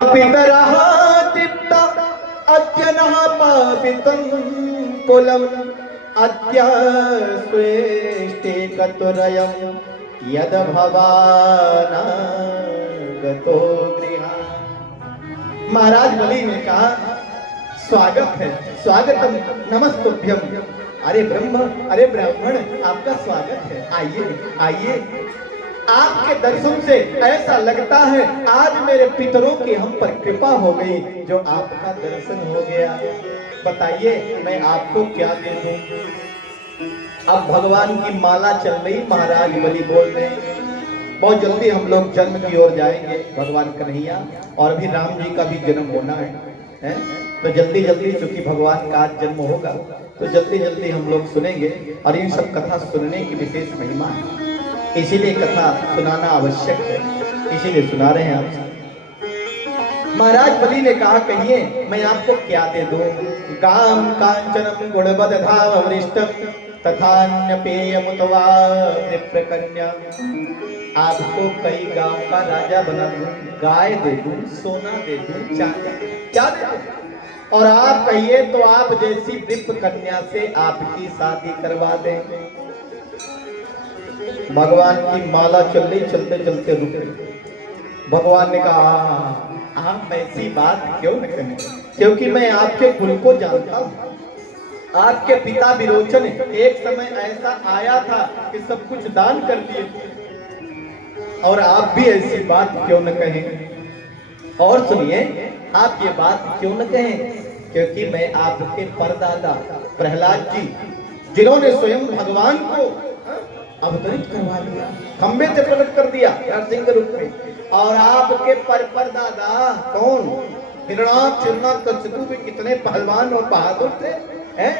पितरः चित्त अद्यनः पापितं कुलम् अद्य स्वेष्टे कतुरयं यद भवाना गतो गृहान्। महाराज बलि ने कहा स्वागत है, स्वागतम नमस्तुभ्यम। अरे ब्राह्मण आपका स्वागत है, आइए आइए। आपके दर्शन से ऐसा लगता है आज मेरे पितरों की हम पर कृपा हो गई, जो आपका दर्शन हो गया। बताइए मैं आपको क्या दे दूं? अब भगवान की माला चल रही, महाराज बलि बोल रहे हैं बहुत जल्दी हम लोग जन्म की ओर जाएंगे भगवान कन्हैया, और अभी राम जी का भी जन्म होना है? तो जल्दी जल्दी चूंकि भगवान का आज जन्म होगा तो जल्दी जल्दी हम लोग सुनेंगे, और इन सब कथा सुनने की विशेष महिमा है, इसीलिए कथा सुनाना आवश्यक है, इसीलिए सुना रहे हैं आप। महाराज बलि ने कहा कहिए मैं आपको क्या दे दूं? काम कांचनम गुणवद धाम वृष्टम तथान्यपेयमुतवा विप्रकन्या। आपको कई गांव का राजा बना दूं, गाय दे दूं, सोना दे दूं, चांदी, क्या दे दूं? और आप कहिए तो आप जैसी विप्र कन्या से आपकी शादी करवा दें। भगवान की माला चल रही, चलते चलते रुक गई। भगवान ने कहा आप ऐसी बात क्यों न कहें, क्योंकि मैं आपके कुल को जानता हूं। आपके पिता विरोचन एक समय ऐसा आया था कि सब कुछ दान कर दिए, और आप भी ऐसी बात क्यों न कहें। और सुनिए आप ये बात क्यों न कहें, क्योंकि मैं आपके परदादा प्रहलाद जी, जिन्होंने स्वयं भगवान को अवतरित करवा दिया, खंबे से प्रकट कर दिया नरसिंह रूप में, और आपके परदादा कौन हिरणाक्ष हिरण्यकशिपु भी कितने पहलवान और बहादुर थे, हैं?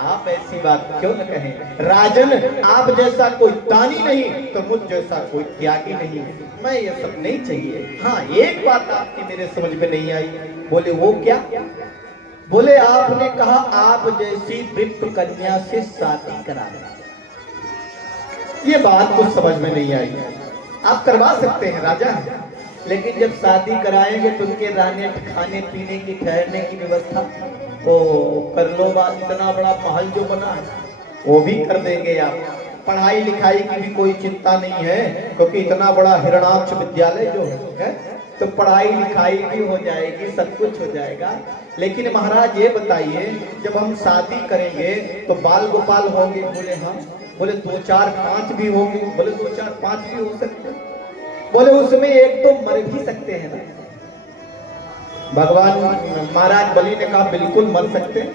आप ऐसी बात क्यों न कहें। राजन आप जैसा कोई दानी नहीं तो मुझ जैसा कोई त्यागी नहीं, मैं ये सब नहीं चाहिए। हाँ एक बात आपकी मेरे समझ में नहीं आई। बोले वो क्या? बोले आपने कहा आप जैसी विप्र कन्या से शादी करा दें। ये बात तो समझ में नहीं आई। आप करवा सकते हैं, राजा है, लेकिन जब शादी कराएंगे तो उनके रहने खाने पीने की ठहरने की व्यवस्था तो कर लो। बात इतना बड़ा महल जो बना है वो भी कर देंगे आप। पढ़ाई लिखाई की भी कोई चिंता नहीं है, क्योंकि इतना बड़ा हिरणाक्ष विद्यालय जो है तो पढ़ाई लिखाई भी हो जाएगी, सब कुछ हो जाएगा। लेकिन महाराज ये बताइए जब हम शादी करेंगे तो बाल गोपाल होंगे? बोले हाँ। बोले 2 4 5 भी होंगे? बोले 2 4 5 भी हो सकते हैं। बोले उसमें एक तो मर भी सकते हैं ना? भगवान महाराज बलि ने कहा बिल्कुल मर सकते हैं।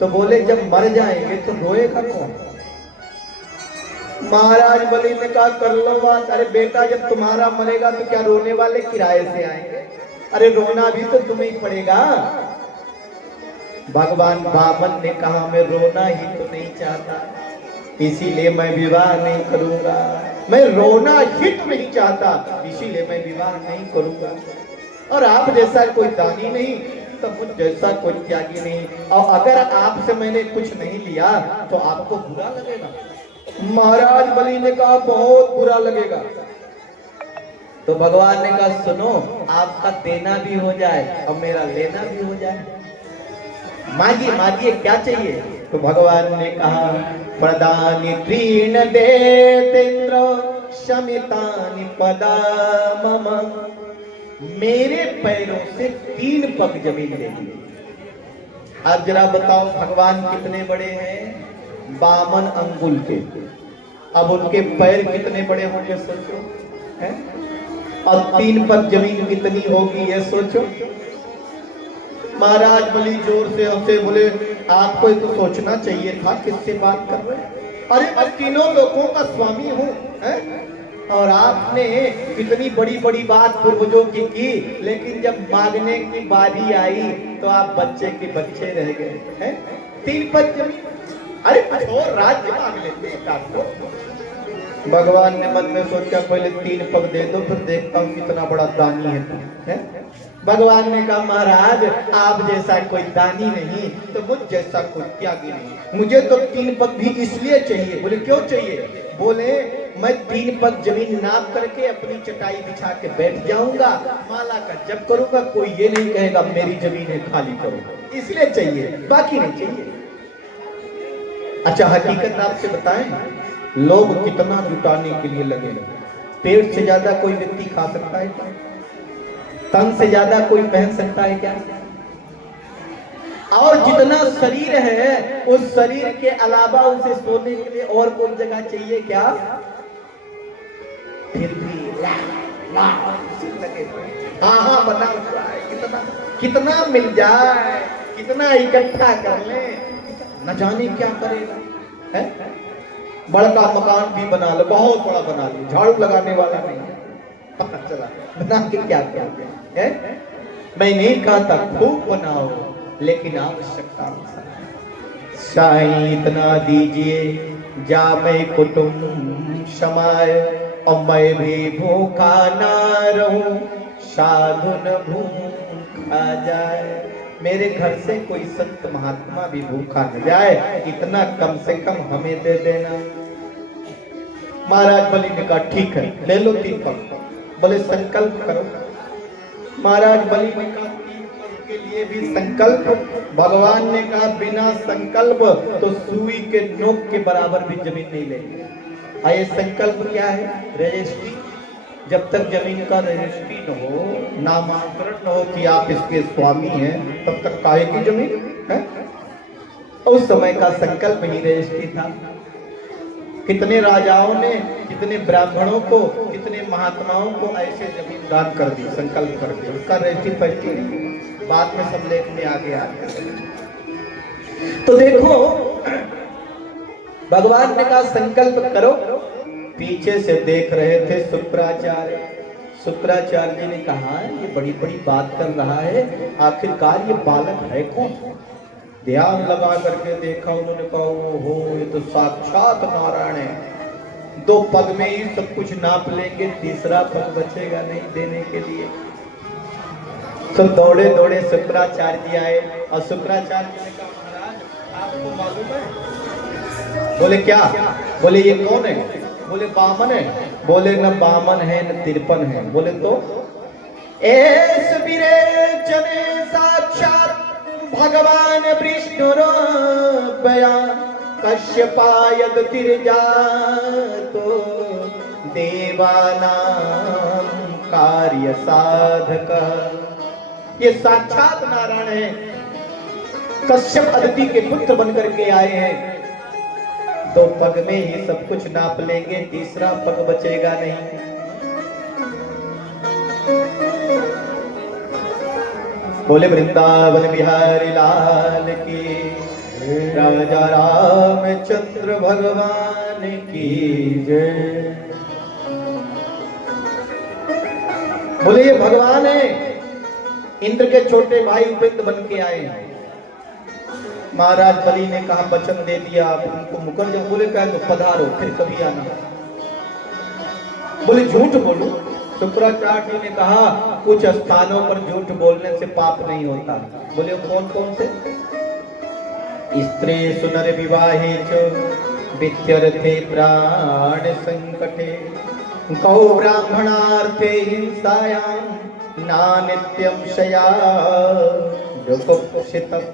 तो बोले जब मर जाएंगे तो रोएगा कौन? महाराज बलि ने कहा कर लो बात। अरे बेटा जब तुम्हारा मरेगा तो क्या रोने वाले किराए से आएंगे? अरे रोना भी तो तुम्हें ही पड़ेगा। भगवान वामन ने कहा मैं रोना ही तो नहीं चाहता, इसीलिए मैं विवाह नहीं करूंगा। मैं रोना ही तो नहीं चाहता, इसीलिए मैं विवाह नहीं करूंगा। और आप जैसा कोई दानी नहीं तो मुझ जैसा कोई त्यागी नहीं, और अगर आपसे मैंने कुछ नहीं लिया तो आपको बुरा लगेगा। महाराज बलि ने कहा बहुत बुरा लगेगा। तो भगवान ने कहा सुनो आपका देना भी हो जाए और मेरा लेना भी हो जाए, मांगिए मांगिए क्या चाहिए? तो भगवान ने कहा प्रदानि त्रीण देतेन्द्र शमितानि पदा मम। मेरे पैरों से 3 पग जमीन दे दी। अब जरा बताओ भगवान कितने बड़े हैं? 52 अंगुल के। अब उनके पैर कितने बड़े होंगे सोचो, हैं? और 3 पग जमीन कितनी होगी ये सोचो। महाराज बलि जोर से हंसे, बोले आपको तो सोचना चाहिए था किससे बात कर रहे हैं। अरे मैं तीनों लोगों का स्वामी हूँ, और आपने कितनी बड़ी बड़ी बात पूर्वजों की लेकिन जब मांगने की बारी आई तो आप बच्चे के बच्चे रह गए हैं। 3 पग जमीन, अरे कुछ और राज्य मांग लेते आपको। भगवान ने मन में सोचा पहले 3 पग दे दो फिर देखता हूँ कितना बड़ा दानी है। भगवान ने कहा महाराज आप जैसा कोई दानी नहीं तो मुझ जैसा कोई त्यागी नहीं। मुझे तो 3 पग भी इसलिए चाहिए। बोले क्यों चाहिए? बोले मैं 3 पग जमीन नाप करके अपनी चटाई बिछा के बैठ जाऊंगा, माला का जप करूंगा, कोई ये नहीं कहेगा मेरी जमीन है खाली करो, इसलिए चाहिए, बाकी नहीं चाहिए। अच्छा हकीकत आपसे बताएं, लोग कितना जुटाने के लिए लगे। पेट से ज्यादा कोई व्यक्ति खा सकता है क्या? तन से ज्यादा कोई पहन सकता है क्या? और जितना शरीर है उस शरीर के अलावा उसे सोने के लिए और कोई जगह चाहिए क्या? फिर भी हाँ बना हुआ है, कितना मिल जाए, कितना इकट्ठा कर ले, न जाने क्या करेगा है? बड़ा मकान भी बना लो, बहुत बड़ा बना लो, झाड़ू लगाने वाला नहीं है, पता चला बना के क्या है? मैं नहीं कहता खूब बनाओ, लेकिन आवश्यकता साईं इतना दीजिए जा मैं कुटुंब समाए, और मैं भी भूखा ना रहूं, साधुन भूखा जाए। मेरे घर से कोई संत महात्मा भी भूखा न जाए, इतना कम से कम हमें दे देना। महाराज बलि ने कहा ठीक है, ले लो 3 पग। बोले संकल्प करो। महाराज बलि ने कहा 3 पग के लिए भी संकल्प। भगवान ने कहा बिना संकल्प तो सुई के नोक के बराबर भी जमीन नहीं लेंगे। ये संकल्प क्या है? रजिस्ट्री। जब तक जमीन का रजिस्ट्री न हो, नामांतरण न हो कि आप इसके स्वामी हैं, तब तक काहे की जमीन है? उस समय का संकल्प ही रजिस्ट्री था। कितने राजाओं ने, कितने ब्राह्मणों को, कितने महात्माओं को ऐसे जमीन दान कर दी, संकल्प कर दिया, उसका रजिस्ट्री फैसली नहीं, बाद में सब लेख में आगे आ गया। तो देखो भगवान ने कहा संकल्प करो। पीछे से देख रहे थे शुक्राचार्य। शुक्राचार्य जी ने कहा ये बड़ी बड़ी बात कर रहा है, आखिरकार ये बालक है कौन? ध्यान लगा करके देखा, उन्होंने कहा ओहो ये तो साक्षात नारायण है। 2 पग में ही सब कुछ नाप लेंगे, तीसरा पग बचेगा नहीं देने के लिए। तो दौड़े दौड़े शुक्राचार्य जी आए, और शुक्राचार्य जी ने कहा महाराज आपको मालूम है? बोले क्या? बोले ये कौन है? बोले बामन है। बोले न बामन है न तिरपन है। बोले तो ऐस विरेचने साक्षात भगवान विष्णु रूपया कश्यपायद तिरजातो देवानां कार्य साधक। ये साक्षात नारायण है, कश्यप अदिति के पुत्र बनकर के आए हैं। 2 पग में ही सब कुछ नाप लेंगे, तीसरा पग बचेगा नहीं। बोले वृंदावन बिहारी लाल की, राजा रामचंद्र भगवान की जय। बोले ये भगवान है, इंद्र के छोटे भाई उपेंद्र बन के आए हैं। महाराज बलि ने कहा वचन दे दिया, उनको मुकर जाओ। बोले क्या? तो पधारो, फिर कभी आना। बोले झूठ बोलो। शुक्राचार्य जी ने कहा कुछ स्थानों पर झूठ बोलने से पाप नहीं होता। बोले कौन कौन से? स्त्री सुनर विवाहे च विद्यर्थे प्राण संकटे, गौ ब्राह्मणार्थे हिंसायां नानित्यं शया दुःखितम्।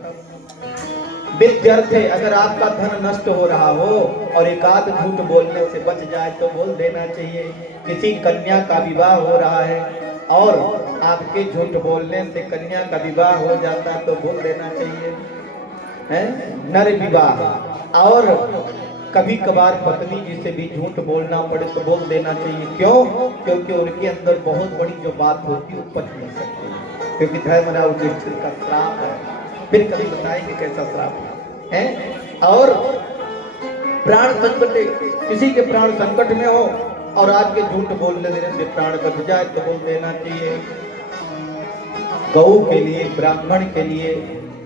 विद्यार्थी, अगर आपका धन नष्ट हो रहा हो और एकाध झूठ बोलने से बच जाए तो बोल देना चाहिए। किसी कन्या का विवाह हो रहा है और आपके झूठ बोलने से कन्या का विवाह हो जाता है तो बोल देना चाहिए, है? नर विवाह। और कभी कभार पत्नी जी से भी झूठ बोलना पड़े तो बोल देना चाहिए। क्यों? क्योंकि उनके अंदर बहुत बड़ी जो बात होती है उपज नहीं सकती, क्योंकि धर्मराज युधिष्ठिर का श्राप है। फिर कभी बताएंगे कैसा श्राप है। और प्राण संकट, किसी के प्राण संकट में हो और आज के झूठ बोलने देने से प्राण कट जाए तो बोल देना चाहिए। गौ के लिए, ब्राह्मण के लिए,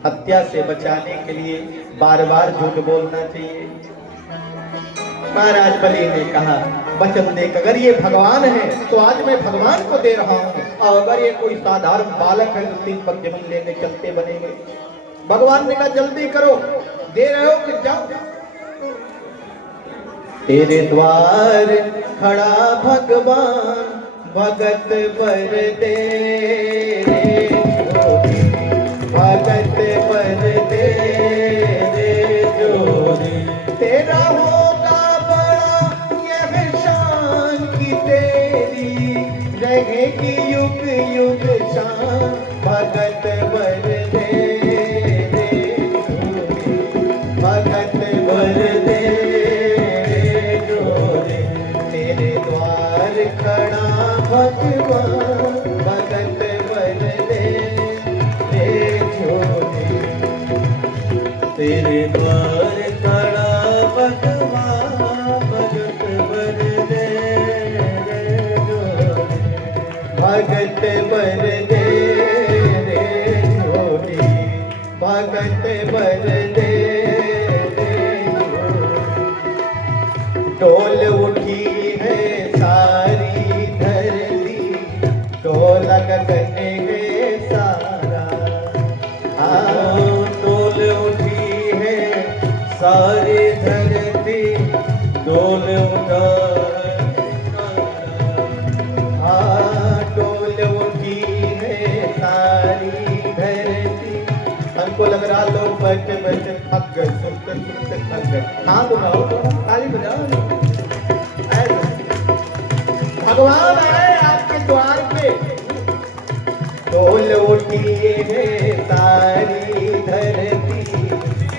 हत्या से बचाने के लिए बार बार झूठ बोलना चाहिए। महाराज बलि ने कहा वचन देख, अगर ये भगवान है तो आज मैं भगवान को दे रहा हूँ, और अगर ये कोई साधारण बालक है तो 3 पग जमीन लेने चलते बनेंगे। भगवान ने कहा जल्दी करो, दे रहे हो कि जाओ। तेरे द्वार खड़ा भगवान भगत बर दे रे जोरी, भगत बर दे रे जोरी। तेरा होगा बड़ा यह शान की तेरी रहेगी युग युग शान, भगत बर दे रे जोरी, भगत बर दे रे जोरी। तेरे द्वार खड़ा भगवान भगत बर दे रे जोरी। तेरे द्वार खड़ा भगवान भगत बर दे रे जोरी, भगत बर दे रे जोरी, भगत बर दे रे जोरी। डोल उठी है सारी धरती, ढोलक गगन है सारा। डोल उठी है सारी धरती, डोल उठा डोल उठी है सारी धरती। हमको लग रहा लोग बैठे बैठे थक गए, सुनते सुनते थक गए। हाँ बुलाओ, ताली बजाओ। भगवान आए आपके द्वार पे, डोल उठी है सारी धरती,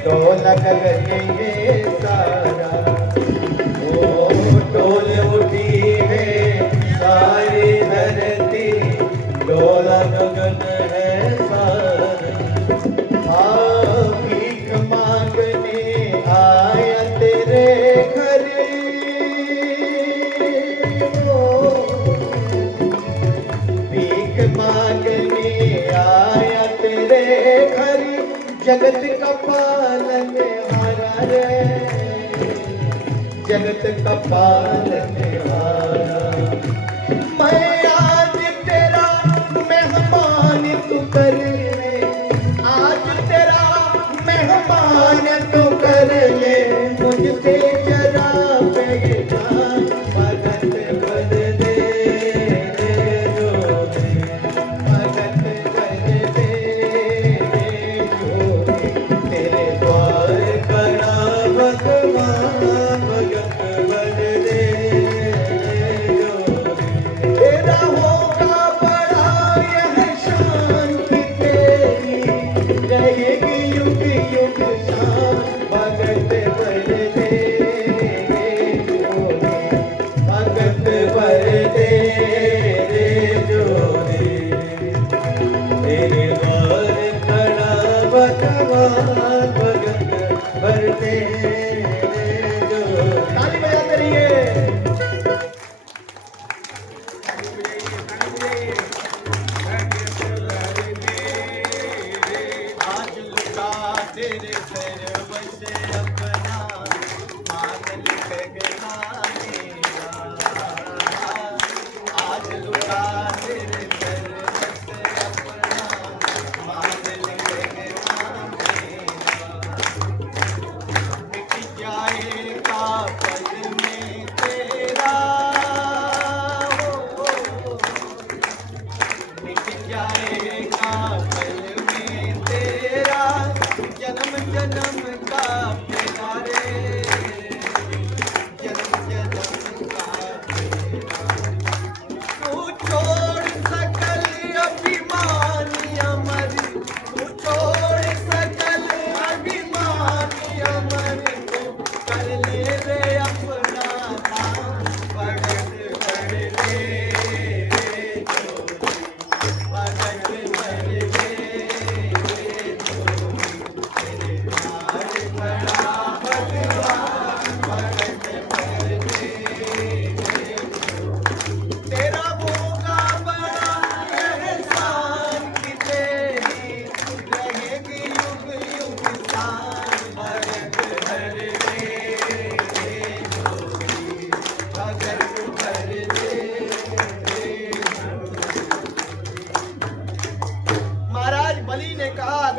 ढोलक गगन सारा। ओ डोल उठी है सारी धरती, ढोलक गगन है सारा। भीख मांगने आया तेरे घर, भीख मांगने आया तेरे घर, जगत का पालन हारा रे, जगत का पालन हारा। मैं आज तेरा मेहमान तू कर ले, आज तेरा मेहमान तू कर ले, मुझसे जरा पहचान, भगत बर दे रे जोरी, भगत बर दे रे जोरी। तेरे द्वार खड़ा भगवान भगत बर दे रे जोरी। तेरा होगा बड़ा यह शान की तेरी रहेगी युग युग शान, भगत बर दे रे जोरी, भगत बर दे रे जोरी। तेरे द्वार खड़ा भगवान भगत बर दे रे जोरी। ताली बजाते रहिए। आज लुटा तेरे सर्व से अपना, मान गगना मेरा। आज लुटा तेरे सर्व से अपना, मान गगना मेरा। मिट जाएगा पल में तेरा, मिट जाएगा पल में तेरा, जन्म जन्म का प्यारे, जन्म जन्म का प्यारा। तू छोड़ सकल अभिमानी अमर, तू छोड़ सकल अभिमानी अमर, तू कर ले रे अपना नाम, भगत बर दे रे जोरी, भगत बर दे रे जोरी। तेरे द्वार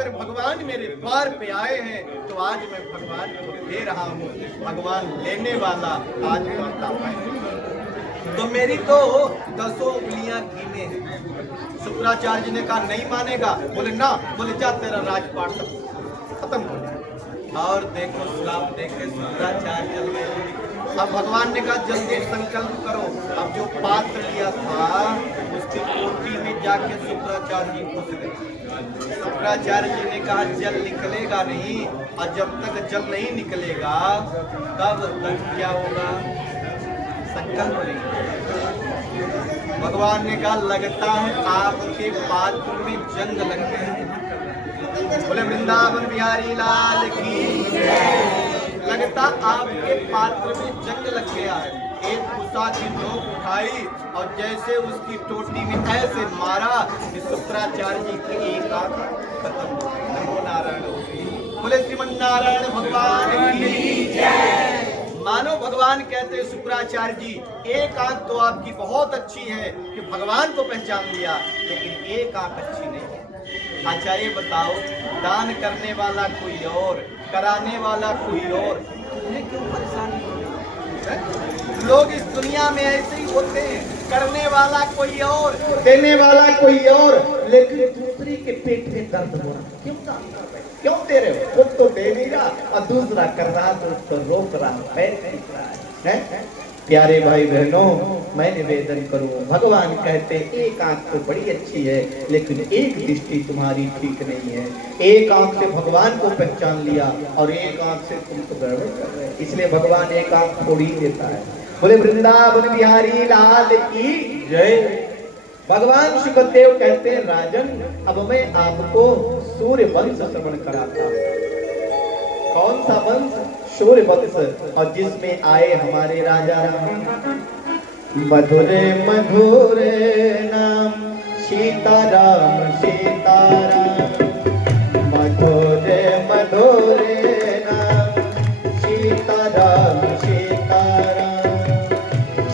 अगर भगवान मेरे द्वार पे आए हैं तो आज मैं भगवान को दे रहा हूँ। भगवान लेने वाला आज माता है। तो मेरी तो 10 उंगलियां गिने हैं। शुक्राचार्य जी ने कहा नहीं मानेगा। बोले ना, बोले जा तेरा राजपाट सब खत्म हो जाए। और देखो श्राप देखे शुक्राचार्य चल गए। अब भगवान ने कहा जल्दी संकल्प करो। अब जो पात्र लिया था उसकी कोठी में जाके शुक्राचार्य जी घुस गए। शुक्राचार्य जी ने कहा जल निकलेगा नहीं, और जब तक जल नहीं निकलेगा तब तक क्या होगा? संकल्प नहीं। भगवान ने कहा लगता है आपके पात्र में जंग लग गए हैं। बोले वृंदावन बिहारी लाल की। लगता आपके पात्र में जंग लग गया है। एक गुस्सा की नोक उठाई और जैसे उसकी टोटी में ऐसे मारा कि शुक्राचार्य जी की एक आंख खत्म हो गई। नमो नारायण। बोले श्रीमन नारायण भगवान की जय। मानो भगवान कहते हैं शुक्राचार्य जी एक आंख तो आपकी बहुत अच्छी है कि भगवान को पहचान लिया, लेकिन एक आंख अच्छी नहीं है। अच्छा ये बताओ, दान करने वाला कोई और, कराने वाला कोई और, तुम्हें क्यों परेशानी हो रही है? लोग इस दुनिया में ऐसे ही होते हैं, करने वाला कोई और, देने वाला कोई और, लेकिन दूसरी के पेट में दर्द हो रहा। क्यों दान कर रहे? क्यों दे रहे हो? खुद तो दे नहीं रहा और दूसरा कर रहा तो उसको रोक रहा, पैर खींच रहा है। प्यारे भाई बहनों, मैं निवेदन करूं, भगवान कहते एक आंख तो बड़ी अच्छी है लेकिन एक दृष्टि तुम्हारी ठीक नहीं है। एक आंख से भगवान को पहचान लिया और एक आंख से तुम तो गड़बड़ कर रहे, इसलिए भगवान एक आंख थोड़ी देता है। बोले वृंदावन बिहारी लाल की जय। भगवान सुखदेव कहते हैं राजन अब मैं आपको सूर्य वंश श्रवण कराता हूँ। कौन सा वंश? सूर्य वंश, और जिसमें आए हमारे राजा राम। मधुरे मधुरे नाम सीताराम सीताराम। मधुरे मधुरे नाम सीताराम सीताराम।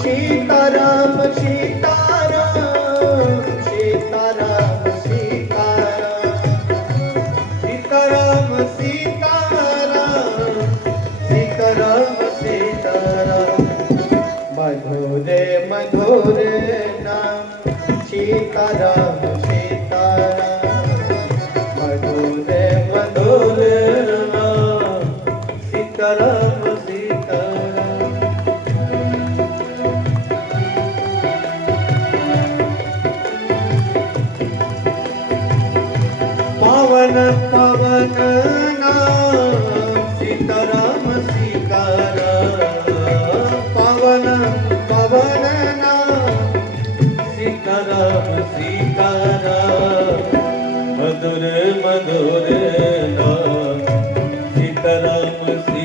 सीताराम सीताराम सीताराम सीताराम। सीताराम सीताराम सीताराम। मधुरे मधुरे नाम सीताराम सीताराम। मधुरे मधुरे नाम सीताराम सीताराम। पावन पावन नाम सीताराम सीताराम। पावन पावन नाम सीताराम सीताराम। मधुर मधुर नाम सीताराम सीताराम।